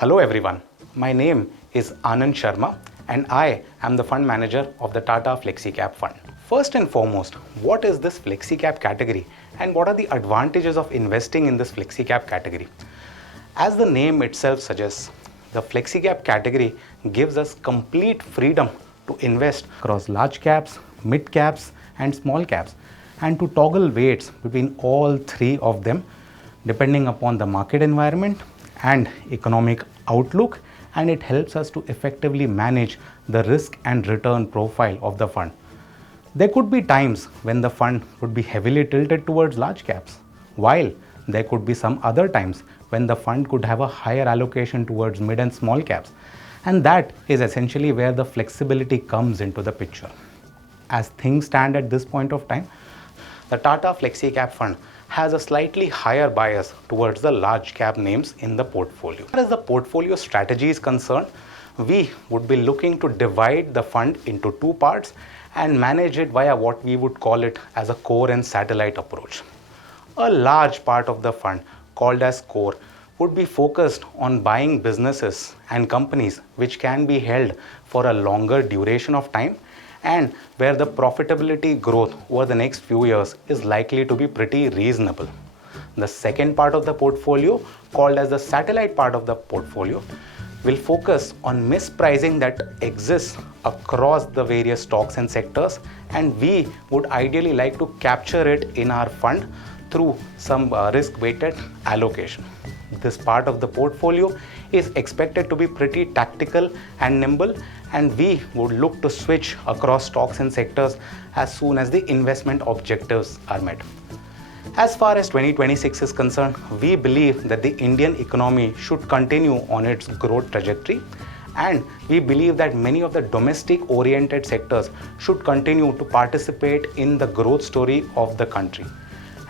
Hello everyone, my name is Anand Sharma and I am the fund manager of the Tata Flexi Cap fund. First and foremost, what is this Flexi Cap category and what are the advantages of investing in this Flexi Cap category? As the name itself suggests, the Flexi Cap category gives us complete freedom to invest across large caps, mid caps and small caps and to toggle weights between all three of them depending upon the market environment and economic outlook, and it helps us to effectively manage the risk and return profile of the fund. There could be times when the fund would be heavily tilted towards large caps, while there could be some other times when the fund could have a higher allocation towards mid and small caps, and that is essentially where the flexibility comes into the picture. As things stand at this point of time, the Tata Flexi Cap fund has a slightly higher bias towards the large cap names in the portfolio. As far as the portfolio strategy is concerned, we would be looking to divide the fund into two parts and manage it via what we would call it as a core and satellite approach. A large part of the fund, called as core, would be focused on buying businesses and companies which can be held for a longer duration of time and where the profitability growth over the next few years is likely to be pretty reasonable. The second part of the portfolio, called as the satellite part of the portfolio, will focus on mispricing that exists across the various stocks and sectors, and we would ideally like to capture it in our fund through some risk-weighted allocation. This part of the portfolio is expected to be pretty tactical and nimble, and we would look to switch across stocks and sectors as soon as the investment objectives are met. As far as 2026 is concerned, we believe that the Indian economy should continue on its growth trajectory, and we believe that many of the domestic oriented sectors should continue to participate in the growth story of the country.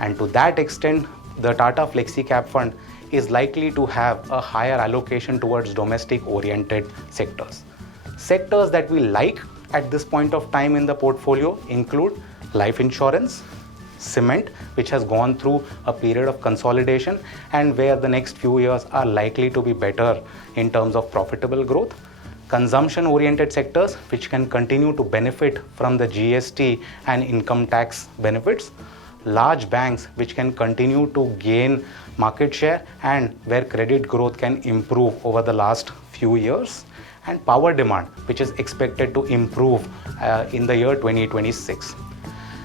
And to that extent, the Tata Flexi Cap fund is likely to have a higher allocation towards domestic oriented sectors. Sectors that we like at this point of time in the portfolio include life insurance, cement, which has gone through a period of consolidation and where the next few years are likely to be better in terms of profitable growth, consumption oriented sectors which can continue to benefit from the GST and income tax benefits, large banks which can continue to gain market share and where credit growth can improve over the last few years, and power demand which is expected to improve in the year 2026.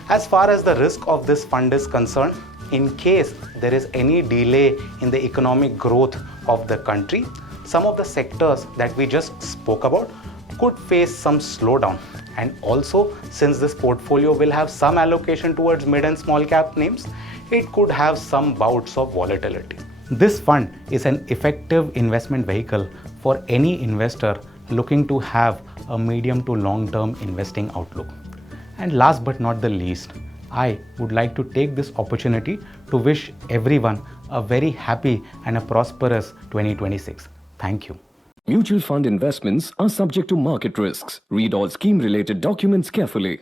As far as the risk of this fund is concerned, in case there is any delay in the economic growth of the country, some of the sectors that we just spoke about could face some slowdown. And also, since this portfolio will have some allocation towards mid and small cap names, it could have some bouts of volatility. This fund is an effective investment vehicle for any investor looking to have a medium to long-term investing outlook. And last but not the least, I would like to take this opportunity to wish everyone a very happy and a prosperous 2026. Thank you. Mutual fund investments are subject to market risks. Read all scheme-related documents carefully.